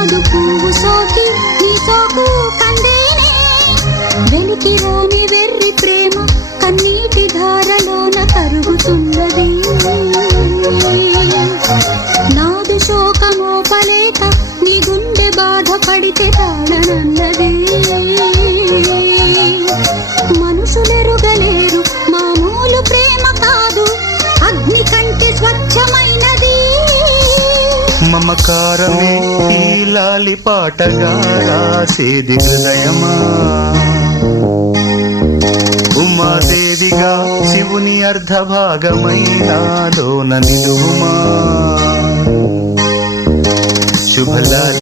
కాదు పువ్వు సోకి నీ సోకు కందేనే వెలికి రాని వెర్రి ప్రేమ కన్నీటి ధారలోన కరుగుతున్నది నాదు శోకమోపలేక నీ గుండె బాధపడితే తాళనన్నది మనుషులెరుగలేరు మామూలు ప్రేమ కాదు అగ్ని కంటే స్వచ్ఛమైనది మమకారమే ఈ లాలి పాటగా రాసేది హృదయమా ఉమాదేవిగా శివుని అర్ధభాగమైనాలోన నిలువుమా శుభలాలి